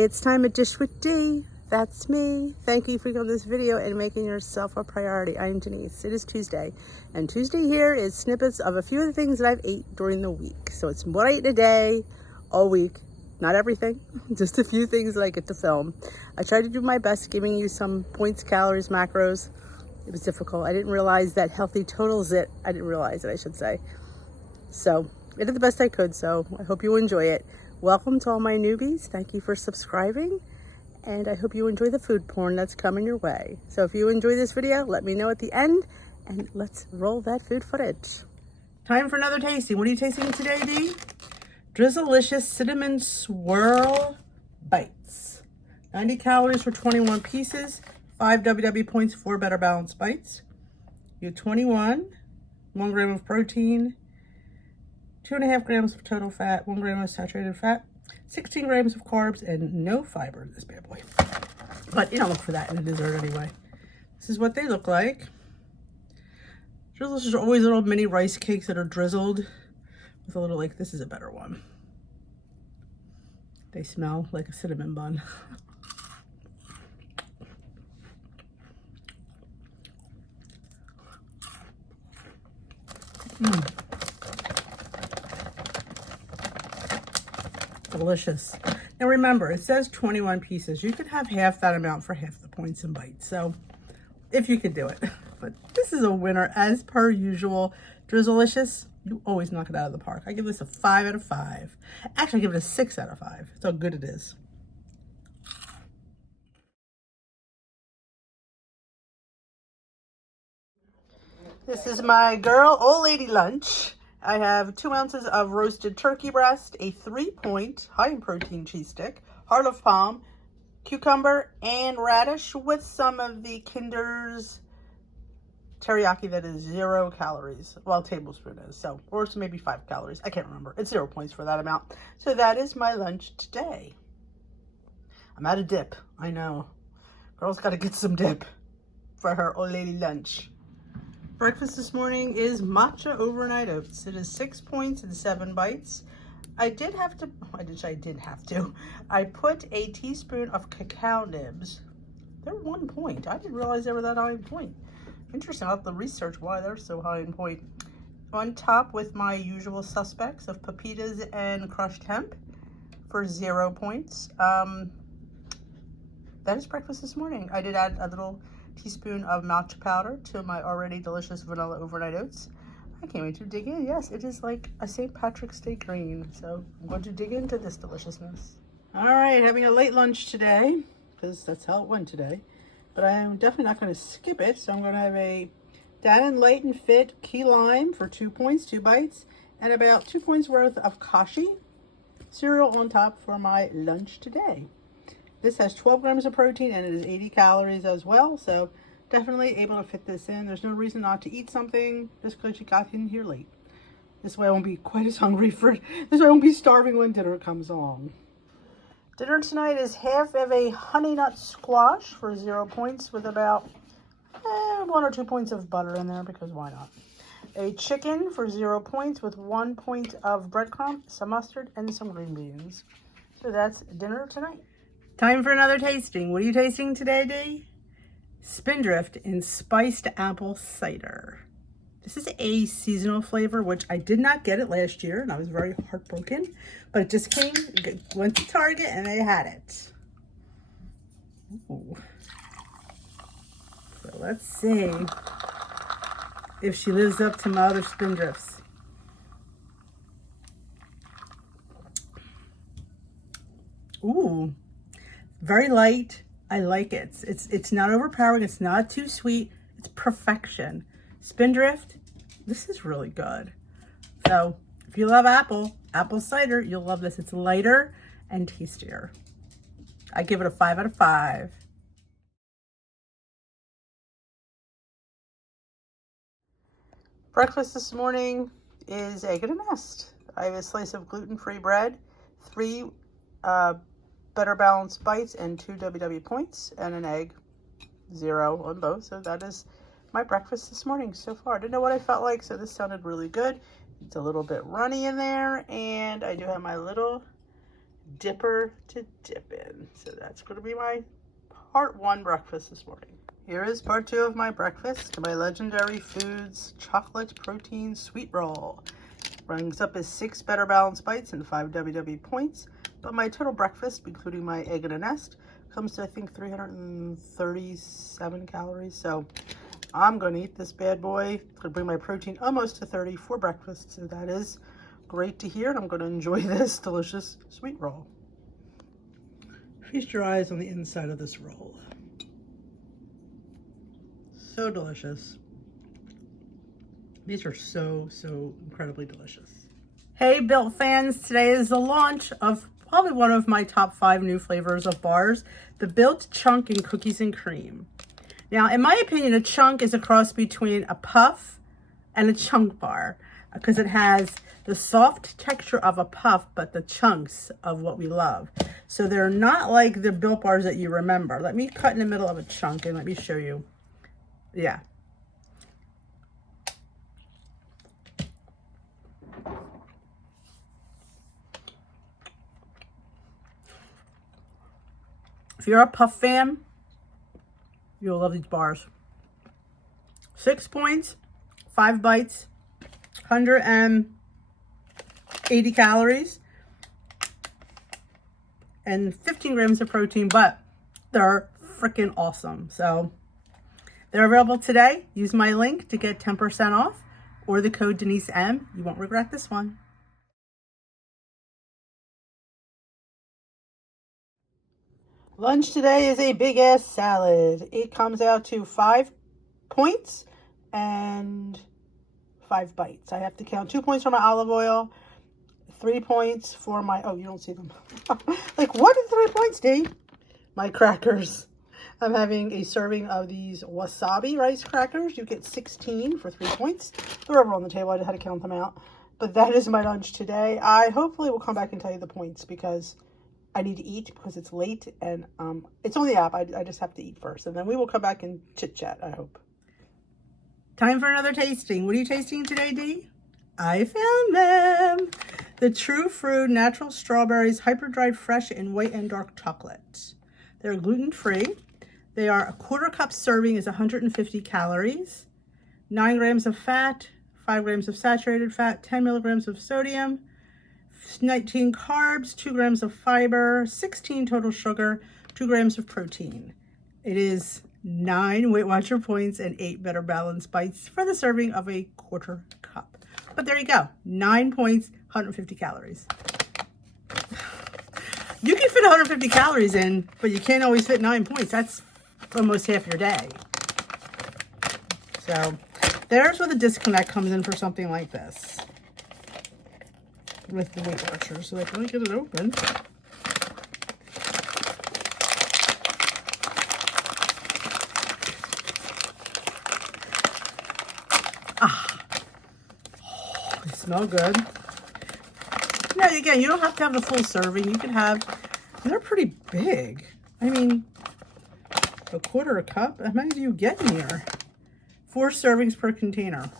Hey, it's time to dish with D. That's me. Thank you for clicking on this video and making yourself a priority. I'm Denise. It is Tuesday, and Tuesday here is snippets of a few of the things that I've ate during the week. So it's what I ate in a day, all week. Not everything, just a few things that I get to film. I tried to do my best giving you some points, calories, macros. It was difficult. I didn't realize that healthy totals it. I didn't realize it, I should say. So I did the best I could, so I hope you enjoy it. Welcome to all my newbies. Thank you for subscribing, and I hope you enjoy the food porn that's coming your way. So if you enjoy this video, let me know at the end, and let's roll that food footage. Time for another tasting. What are you tasting today, Dee? Drizzlicious Cinnamon Swirl Bites. 90 calories for 21 pieces, 5 WW points, 4 better balanced bites. You have 21, 1 gram of protein, 2.5 grams of total fat, 1 gram of saturated fat, 16 grams of carbs, and no fiber in this bad boy. But you don't look for that in a dessert anyway. This is what they look like. Drizzlicious are always little mini rice cakes that are drizzled with a little, like, this is a better one. They smell like a cinnamon bun. Delicious. Now remember, it says 21 pieces. You could have half that amount for half the points and bites. So if you could do it. But this is a winner as per usual. Drizzlicious, you always knock it out of the park. I give this a 5 out of 5. Actually, I give it a 6 out of 5. That's how good it is. This is my girl old lady lunch. I have 2 ounces of roasted turkey breast, a 3-point high in protein cheese stick, heart of palm, cucumber, and radish with some of the Kinder's teriyaki that is 0 calories. Well, a tablespoon is, so, or so maybe 5 calories. I can't remember. It's 0 points for that amount. So that is my lunch today. I'm out of dip. I know. Girl's got to get some dip for her old lady lunch. Breakfast this morning is matcha overnight oats. It is 6 points and 7 bites. I put a teaspoon of cacao nibs. They're 1 point. I didn't realize they were that high in point. Interesting. I'll have to research why they're so high in point. On top with my usual suspects of pepitas and crushed hemp for 0 points. That is breakfast this morning. I did add a little teaspoon of matcha powder to my already delicious vanilla overnight oats. I can't wait to dig in. Yes, it is like a St. Patrick's Day green. So I'm going to dig into this deliciousness. All right, having a late lunch today because that's how it went today. But I'm definitely not going to skip it. So I'm going to have a Dannon Light and Fit key lime for 2 points, 2 bites, and about 2 points worth of kashi cereal on top for my lunch today. This has 12 grams of protein and it is 80 calories as well. So definitely able to fit this in. There's no reason not to eat something just because you got in here late. This way I won't be quite as hungry this way I won't be starving when dinner comes along. Dinner tonight is half of a honey nut squash for 0 points with about 1 or 2 points of butter in there because why not? A chicken for 0 points with 1 point of breadcrumb, some mustard, and some green beans. So that's dinner tonight. Time for another tasting. What are you tasting today, Dee? Spindrift in spiced apple cider. This is a seasonal flavor, which I did not get it last year, and I was very heartbroken. But it just went to Target, and they had it. Ooh. So let's see if she lives up to my other Spindrifts. Ooh. Very light. I like it. It's not overpowering. It's not too sweet. It's perfection. Spindrift, this is really good. So if you love apple cider, you'll love this. It's lighter and tastier. I give it a 5 out of 5. Breakfast this morning is egg and a nest. I have a slice of gluten-free bread, 3 better balanced bites and 2 WW points, and an egg, 0 on both. So that is my breakfast this morning so far. I didn't know what I felt like, so this sounded really good. It's a little bit runny in there, and I do have my little dipper to dip in. So that's going to be my part 1 breakfast this morning. Here is part 2 of my breakfast, my Legendary Foods chocolate protein sweet roll. Brings up as 6 Better Balanced bites and 5 WW points, but my total breakfast, including my egg and a nest, comes to I think 337 calories. So I'm going to eat this bad boy. It's going to bring my protein almost to 30 for breakfast. So that is great to hear, and I'm going to enjoy this delicious sweet roll. Feast your eyes on the inside of this roll. So delicious. These are so incredibly delicious. Hey Built fans, today is the launch of probably one of my top 5 new flavors of bars, the Built Chunk and Cookies and Cream. Now, in my opinion, a chunk is a cross between a puff and a chunk bar because it has the soft texture of a puff, but the chunks of what we love. So they're not like the Built bars that you remember. Let me cut in the middle of a chunk and let me show you. Yeah. If you're a puff fan, you'll love these bars. 6 points, 5 bites, 180 calories, and 15 grams of protein, but they're freaking awesome. So they're available today. Use my link to get 10% off or the code Denise M. You won't regret this one. Lunch today is a big ass salad. It comes out to 5 points and 5 bites. I have to count 2 points for my olive oil, 3 points for my, oh, you don't see them. Like, what are 3 points, D? My crackers. I'm having a serving of these wasabi rice crackers. You get 16 for 3 points. They're over on the table. I just had to count them out. But that is my lunch today. I hopefully will come back and tell you the points because I need to eat because it's late and it's on the app. I just have to eat first. And then we will come back and chit chat, I hope. Time for another tasting. What are you tasting today, Dee? I found them. The True Fruit Natural Strawberries Hyper Dried Fresh in White and Dark Chocolate. They're gluten-free. They are a 1/4 cup serving is 150 calories, 9 grams of fat, 5 grams of saturated fat, 10 milligrams of sodium, 19 carbs, 2 grams of fiber, 16 total sugar, 2 grams of protein. It is 9 Weight Watcher points and 8 Better Balanced bites for the serving of a 1/4 cup. But there you go, 9 points, 150 calories. You can fit 150 calories in, but you can't always fit 9 points. That's almost half your day. So there's where the disconnect comes in for something like this with the Weight Watchers. So let me get it open. Oh, they smell good. Now again, you don't have to have the full serving. You can have, they're pretty big. I mean, a 1/4 cup. How many do you get in here? 4 servings per container.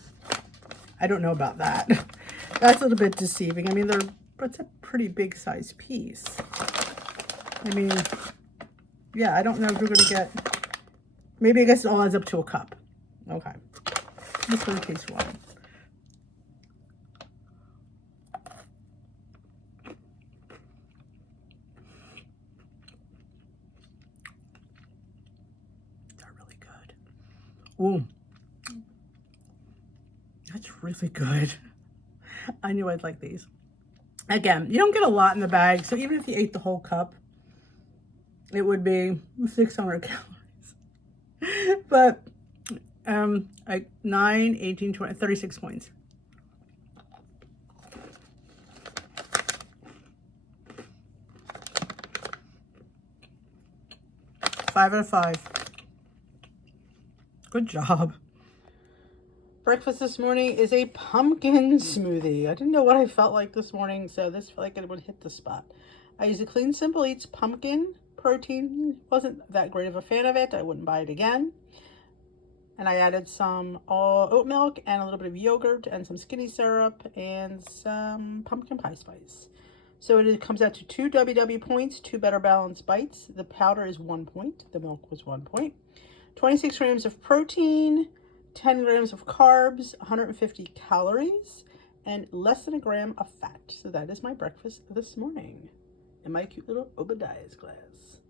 I don't know about that. That's a little bit deceiving. I mean, it's a pretty big size piece. I mean, yeah, I don't know if you're going to get, maybe I guess it all adds up to a cup. Okay. Let's go to taste one. They're really good. Ooh. That's really good. I knew I'd like these. Again, you don't get a lot in the bag, so even if you ate the whole cup, it would be 600 calories. But like 9, 18, 20, 36 points. Five out of 5. Good job. Breakfast this morning is a pumpkin smoothie. I didn't know what I felt like this morning, so this felt like it would hit the spot. I used a Clean Simple Eats pumpkin protein. Wasn't that great of a fan of it. I wouldn't buy it again. And I added some oat milk and a little bit of yogurt and some skinny syrup and some pumpkin pie spice. So it comes out to 2 WW points, 2 Better Balanced bites. The powder is 1 point. The milk was 1 point. 26 grams of protein, 10 grams of carbs, 150 calories, and less than a gram of fat. So that is my breakfast this morning in my cute little Obadiah's glass.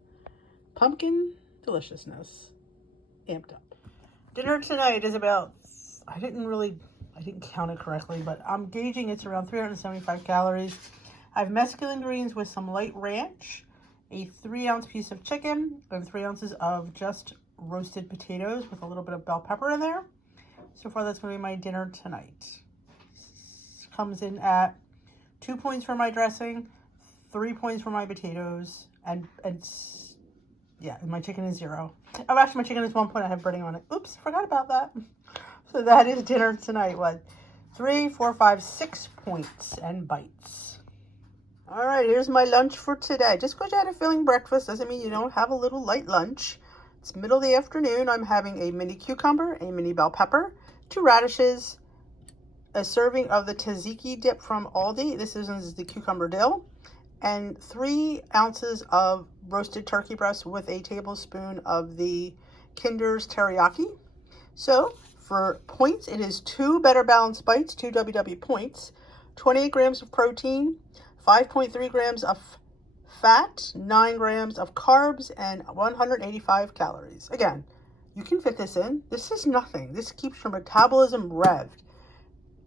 Pumpkin deliciousness amped up. Dinner tonight is about, I didn't count it correctly, but I'm gauging it's around 375 calories. I have mesclun greens with some light ranch, a 3-ounce piece of chicken, and 3 ounces of just roasted potatoes with a little bit of bell pepper in there. So far, that's going to be my dinner tonight. Comes in at 2 points for my dressing, 3 points for my potatoes, and my chicken is 0. Oh, actually, my chicken is 1 point. I have breading on it. Oops, forgot about that. So that is dinner tonight. 3, 4, 5, 6 points and bites. All right, here's my lunch for today. Just because you had a filling breakfast doesn't mean you don't have a little light lunch. It's middle of the afternoon. I'm having a mini cucumber, a mini bell pepper, 2 radishes, a serving of the tzatziki dip from Aldi. This is the cucumber dill, and 3 ounces of roasted turkey breast with a tablespoon of the Kinder's teriyaki. So for points, it is 2 Better Balanced bites, 2 WW points, 28 grams of protein, 5.3 grams of fat, 9 grams of carbs, and 185 calories. Again, you can fit this in. This is nothing. This keeps your metabolism revved.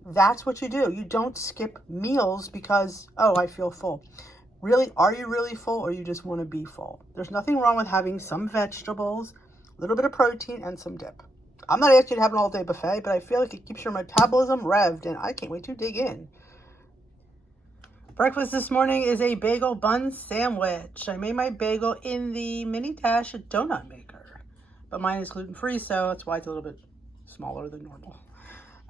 That's what you do. You don't skip meals because, oh, I feel full. Really, are you really full, or you just want to be full? There's nothing wrong with having some vegetables, a little bit of protein, and some dip. I'm not asking you to have an all-day buffet, but I feel like it keeps your metabolism revved, and I can't wait to dig in. Breakfast this morning is a bagel bun sandwich. I made my bagel in the Mini Dash donut maker, but mine is gluten-free, so that's why it's a little bit smaller than normal.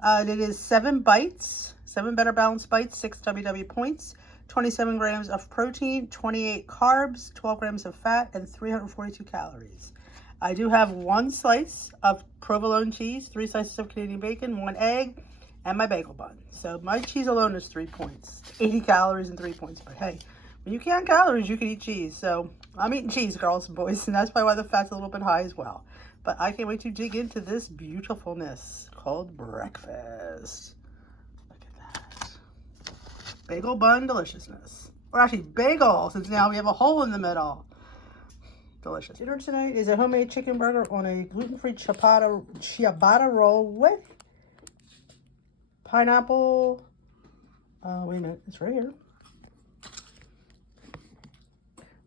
It is 7 bites, 7 Better Balanced bites, 6 WW points, 27 grams of protein, 28 carbs, 12 grams of fat, and 342 calories. I do have 1 slice of provolone cheese, 3 slices of Canadian bacon, 1 egg, and my bagel bun. So my cheese alone is 3 points. 80 calories and 3 points. But hey, when you count calories, you can eat cheese. So I'm eating cheese, girls and boys, and that's probably why the fat's a little bit high as well. But I can't wait to dig into this beautifulness called breakfast. Look at that. Bagel bun deliciousness. Or actually bagel, since now we have a hole in the middle. Delicious. Dinner tonight is a homemade chicken burger on a gluten-free ciabatta roll with pineapple, wait a minute, it's right here.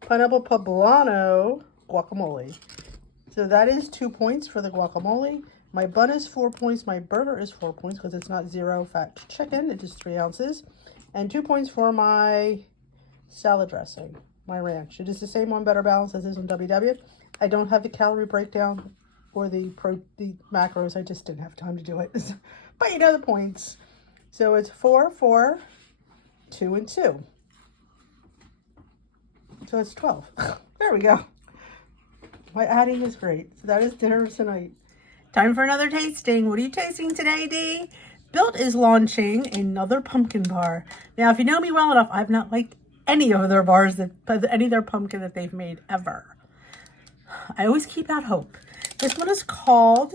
Pineapple poblano guacamole. So that is 2 points for the guacamole. My bun is 4 points. My burger is 4 points because it's not 0 fat chicken. It is 3 ounces. And 2 points for my salad dressing, my ranch. It is the same on Better Balance as is on WW. I don't have the calorie breakdown or the macros. I just didn't have time to do it. But you know the points. So it's 4, 4, 2, and 2. So it's 12. There we go. My adding is great. So that is dinner tonight. Time for another tasting. What are you tasting today, Dee? Built is launching another pumpkin bar. Now, if you know me well enough, I've not liked any of their bars, any of their pumpkin that they've made ever. I always keep out hope. This one is called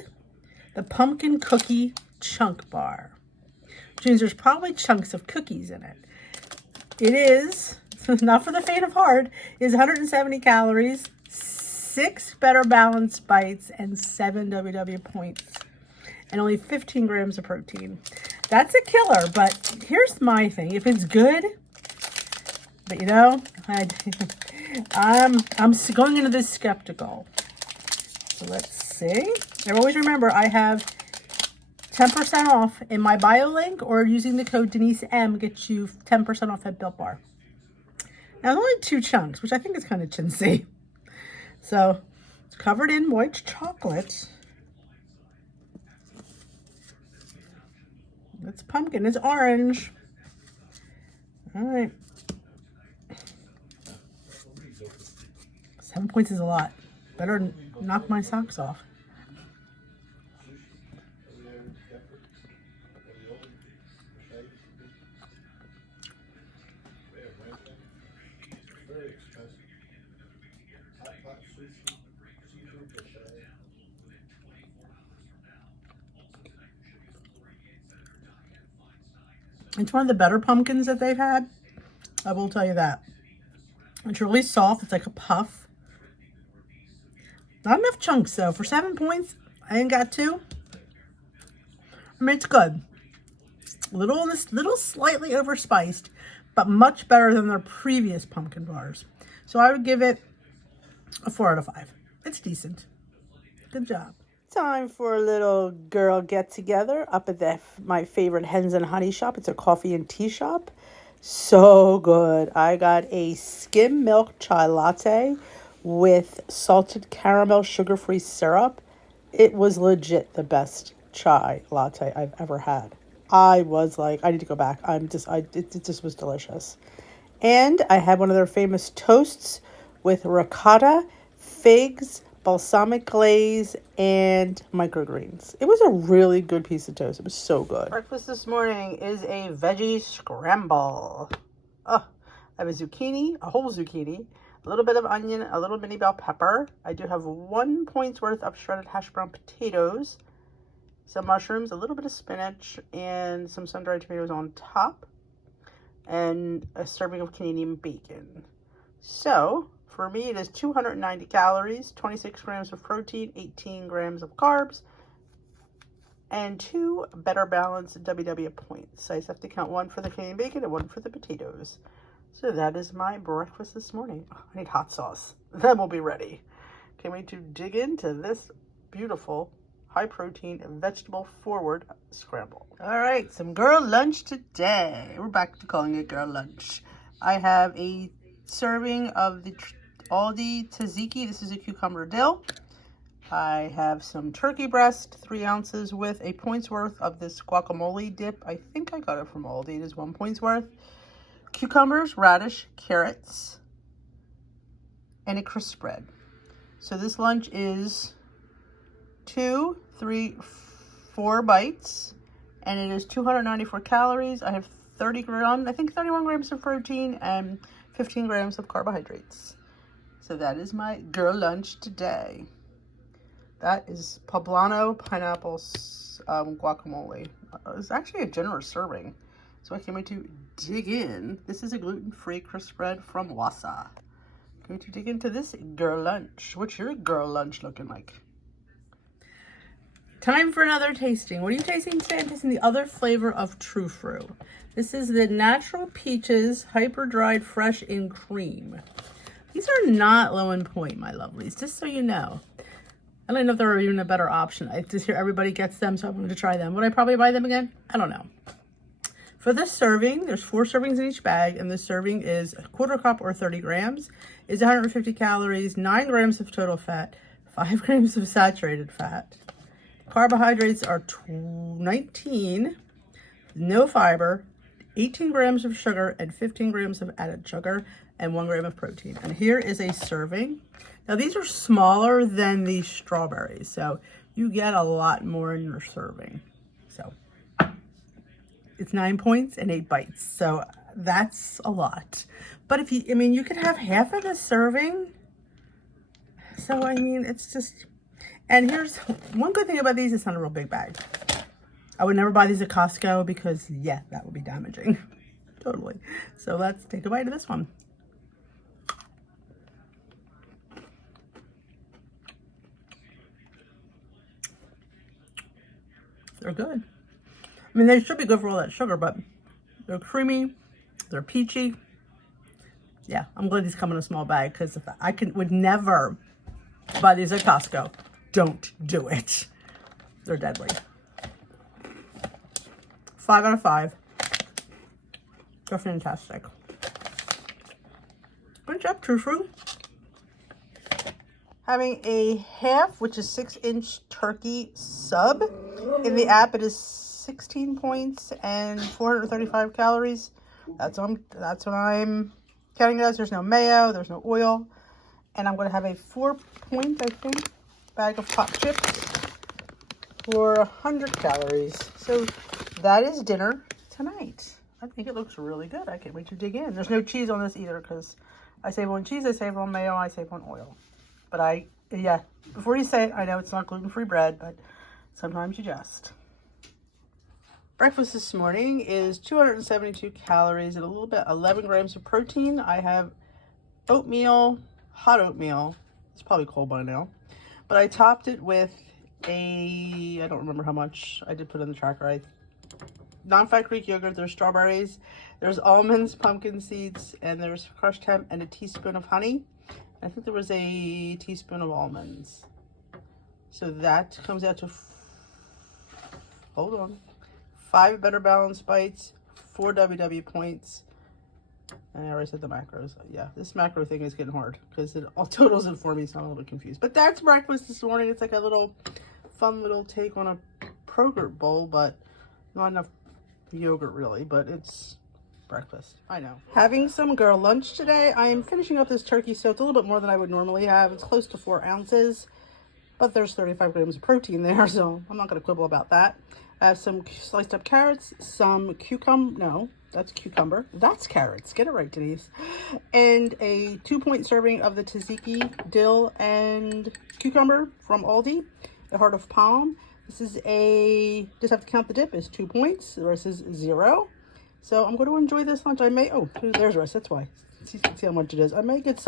the Pumpkin Cookie Chunk Bar, which means there's probably chunks of cookies in it. It is, not for the faint of heart, it is 170 calories, 6 Better Balanced bites, and 7 WW points, and only 15 grams of protein. That's a killer, but here's my thing. If it's good, but you know, I'm going into this skeptical. So let's see. And always remember, I have 10% off in my bio link, or using the code Denise M gets you 10% off at Built Bar. Now, it's only 2 chunks, which I think is kind of chintzy. So, it's covered in white chocolate. It's pumpkin. It's orange. All right. 7 points is a lot. Better knock my socks off. It's one of the better pumpkins that they've had. I will tell you that. It's really soft. It's like a puff. Not enough chunks though. For 7 points, I ain't got 2. I mean, it's good. Little slightly overspiced, but much better than their previous pumpkin bars. So I would give it a 4 out of 5. It's decent. Good job. Time for a little girl get together up at my favorite Hens and Honey shop. It's a coffee and tea shop. So good. I got a skim milk chai latte with salted caramel sugar-free syrup. It was legit the best chai latte I've ever had. I was like, I need to go back. It just was delicious. And I had one of their famous toasts with ricotta, figs, balsamic glaze, and microgreens. It was a really good piece of toast. It was so good. Breakfast this morning is a veggie scramble. Oh, I have a zucchini, a whole zucchini, a little bit of onion, a little mini bell pepper. I do have 1 point's worth of shredded hash brown potatoes, some mushrooms, a little bit of spinach, and some sun-dried tomatoes on top, and a serving of Canadian bacon. So, for me, it is 290 calories, 26 grams of protein, 18 grams of carbs, and 2 better balanced WW points. So I just have to count 1 for the Canadian bacon and 1 for the potatoes. So that is my breakfast this morning. Oh, I need hot sauce. Then we'll be ready. Can't wait to dig into this beautiful high-protein, vegetable-forward scramble. All right, some girl lunch today. We're back to calling it girl lunch. I have a serving of the Aldi tzatziki. This is a cucumber dill. I have some turkey breast, 3 ounces, with a point's worth of this guacamole dip. I think I got it from Aldi. It is 1 point's worth. Cucumbers, radish, carrots, and a crisp bread. So this lunch is 2, 3, 4 bites, and it is 294 calories. I have 31 grams of protein and 15 grams of carbohydrates. So that is my girl lunch today. That is poblano pineapple guacamole. It's actually a generous serving. So I can't wait to dig in. This is a gluten-free crisp bread from Wassa. Can't wait to dig into this girl lunch. What's your girl lunch looking like? Time for another tasting. What are you tasting today? I'm tasting the other flavor of True Fruit. This is the Natural Peaches Hyper Dried Fresh in Cream. These are not low in point, my lovelies, just so you know. I don't know if they're even a better option. I just hear everybody gets them, so I wanted to try them. Would I probably buy them again? I don't know. For this serving, there's 4 servings in each bag, and this serving is a 1/4 cup or 30 grams. It's 150 calories, 9 grams of total fat, 5 grams of saturated fat. Carbohydrates are 19, no fiber, 18 grams of sugar, and 15 grams of added sugar, and 1 gram of protein. And here is a serving. Now these are smaller than the strawberries, so you get a lot more in your serving. So it's 9 points and 8 bites, so that's a lot. But if you, you could have half of the serving. So it's just, and here's one good thing about these, it's not a real big bag. I would never buy these at Costco because, yeah, that would be damaging. Totally. So let's take a bite of this one. They're good. They should be good for all that sugar, but they're creamy, they're peachy. Yeah, I'm glad these come in a small bag because if I would never buy these at Costco. Don't do it. They're deadly. 5 out of 5. They're fantastic. Good job, True Fruit. Having a half, which is 6-inch turkey sub. In the app, it is 16 points and 435 calories. That's what I'm counting it as. There's no mayo, there's no oil. And I'm going to have a 4-point, I think, bag of pop chips for 100 calories. So that is dinner tonight. I think it looks really good. I can't wait to dig in. There's no cheese on this either because I save on cheese, I save on mayo, I save on oil. But before you say it, I know it's not gluten-free bread, but sometimes you just. Breakfast this morning is 272 calories and a little bit 11 grams of protein. I have oatmeal, hot oatmeal. It's probably cold by now. But I topped it with I don't remember how much. I did put in the tracker. Non-fat Greek yogurt. There's strawberries. There's almonds, pumpkin seeds, and there's crushed hemp and a teaspoon of honey. I think there was a teaspoon of almonds. So that comes out to, hold on, 5 Better Balanced Bites, 4 WW points, and I already said the macros. Yeah, this macro thing is getting hard because it all totals it for me, so I'm a little confused. But that's breakfast this morning. It's like a little fun little take on a yogurt bowl, but not enough yogurt really, but it's breakfast. I know. Having some girl lunch today. I am finishing up this turkey, so it's a little bit more than I would normally have. It's close to 4 ounces, but there's 35 grams of protein there, so I'm not going to quibble about that. I have some sliced up carrots, some cucumber, no, that's cucumber. That's carrots. Get it right, Denise. And a 2-point serving of the tzatziki, dill, and cucumber from Aldi, the Heart of Palm. This is just have to count the dip, is 2 points. The rest is 0. So I'm going to enjoy this lunch. I may, oh, there's the rest. That's why. See how much it is. I may get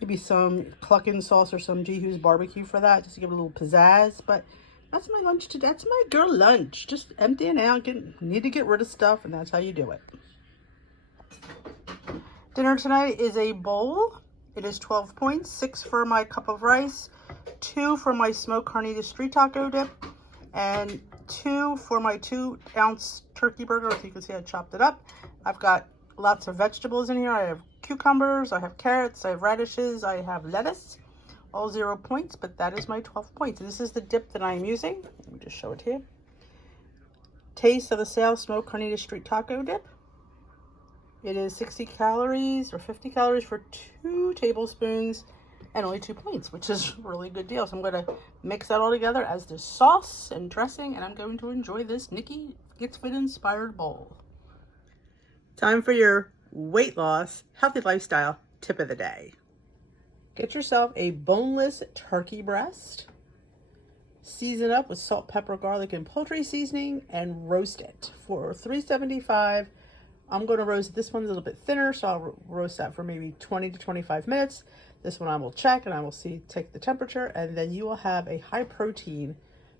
maybe some Cluckin' sauce or some Jehu's barbecue for that, just to give it a little pizzazz. But that's my lunch today. That's my girl lunch. Just emptying out. Need to get rid of stuff, and that's how you do it. Dinner tonight is a bowl. It is 12 points. 6 for my cup of rice, 2 for my smoked carnitas street taco dip, and 2 for my 2-ounce turkey burger. As you can see, I chopped it up. I've got lots of vegetables in here. I have cucumbers, I have carrots, I have radishes, I have lettuce. All 0 points, but that is my 12 points. This is the dip that I'm using. Let me just show it to you. Taste of the Sale Smoked Carnitas Street Taco Dip. It is 60 calories or 50 calories for 2 tablespoons and only 2 points, which is a really good deal. So I'm going to mix that all together as the sauce and dressing, and I'm going to enjoy this Nikki Gets Fit inspired bowl. Time for your weight loss, healthy lifestyle tip of the day. Get yourself a boneless turkey breast. Season up with salt, pepper, garlic, and poultry seasoning, and roast it for $3.75. I'm going to roast this one a little bit thinner, so I'll roast that for maybe 20 to 25 minutes. This one I will check, and I will take the temperature, and then you will have a high protein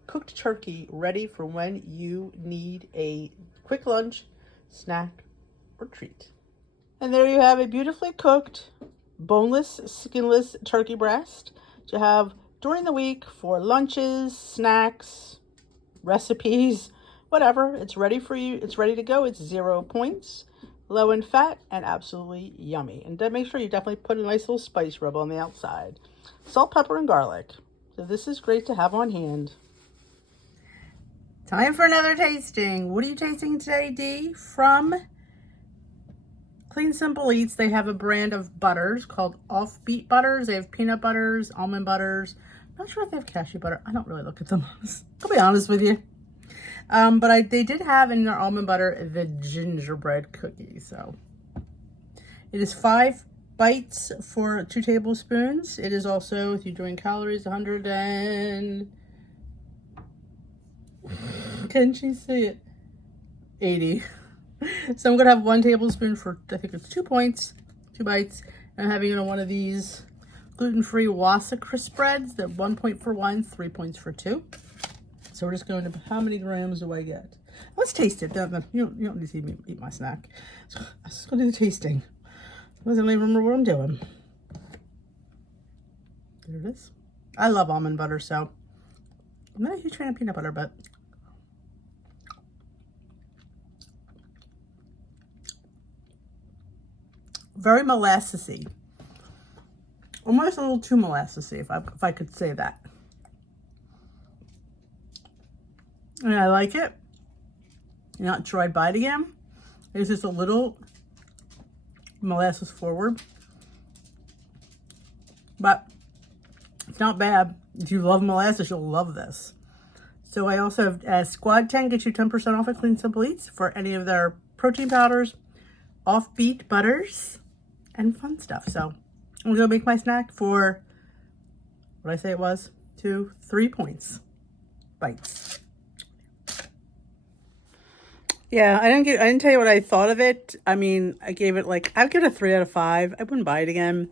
cooked turkey ready for when you need a quick lunch, snack, or treat. And there you have a beautifully cooked boneless, skinless turkey breast to have during the week for lunches, snacks, recipes, whatever. It's ready for you. It's ready to go. It's 0 points, low in fat, and absolutely yummy. And then make sure you definitely put a nice little spice rub on the outside. Salt, pepper, and garlic. So this is great to have on hand. Time for another tasting. What are you tasting today, Dee? From Clean Simple Eats. They have a brand of butters called Offbeat butters. They have peanut butters, almond butters. I'm not sure if they have cashew butter. I don't really look at them. I'll be honest with you. But they did have in their almond butter the gingerbread cookie. So it is 5 bites for 2 tablespoons. It is also, if you're doing calories, 100 and... Can she say it? 80. So I'm going to have 1 tablespoon for, I think it's 2 points, 2 bites. And I'm having it on one of these gluten-free Wassa crisp breads. That 1 point for 1, 3 points for 2. So we're just going to, how many grams do I get? Let's taste it. You don't need to see me eat my snack. So I'm just going to do the tasting. I don't even remember what I'm doing. There it is. I love almond butter, so I'm not a huge fan of peanut butter, but very molassesy. Almost a little too molassesy, if I could say that. And I like it. Not sure I'd buy it again. It's just a little molasses forward. But it's not bad. If you love molasses, you'll love this. So I also have Squad 10 gets you 10% off at Clean Simple Eats for any of their protein powders, Offbeat butters, and fun stuff. So I'm going to make my snack for, what did I say it was? 2, 3 points. Bites. Yeah, I didn't tell you what I thought of it. I mean, I gave it like, I'd give it a 3 out of 5. I wouldn't buy it again.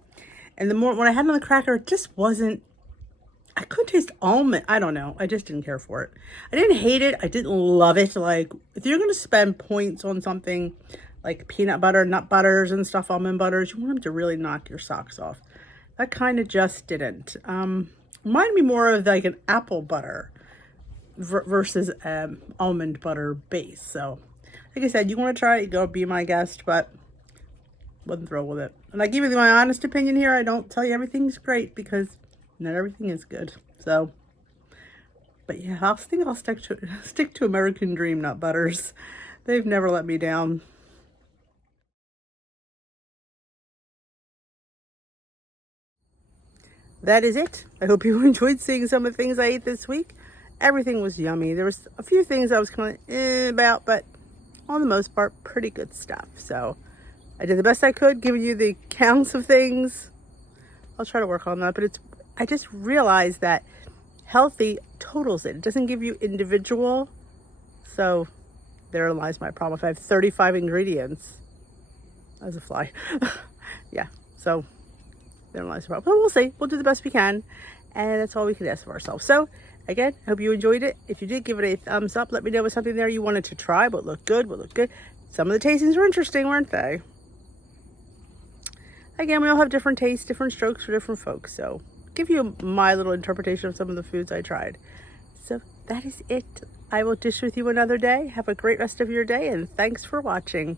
And the more, when I had it on the cracker, it just wasn't, I couldn't taste almond. I don't know. I just didn't care for it. I didn't hate it. I didn't love it. Like, if you're going to spend points on something like peanut butter, nut butters and stuff, almond butters, you want them to really knock your socks off. That kind of just didn't. Reminded me more of like an apple butter versus almond butter base. So, like I said, you want to try it, go be my guest, but wasn't thrilled with it. And I give you my honest opinion here. I don't tell you everything's great because not everything is good. So, but yeah, I think I'll stick to American Dream nut butters. They've never let me down. That is it. I hope you enjoyed seeing some of the things I ate this week. Everything was yummy. There was a few things I was kind of about, but on the most part, pretty good stuff. So I did the best I could, giving you the counts of things. I'll try to work on that, but I just realized that healthy totals it. It doesn't give you individual. So there lies my problem. If I have 35 ingredients, as a fly. Yeah, so there lies the problem. But we'll see. We'll do the best we can. And that's all we can ask of ourselves. So again, I hope you enjoyed it. If you did, give it a thumbs up. Let me know if something there you wanted to try, what looked good, what looked good. Some of the tastings were interesting, weren't they? Again, we all have different tastes, different strokes for different folks. So give you my little interpretation of some of the foods I tried. So that is it. I will dish with you another day. Have a great rest of your day, and thanks for watching.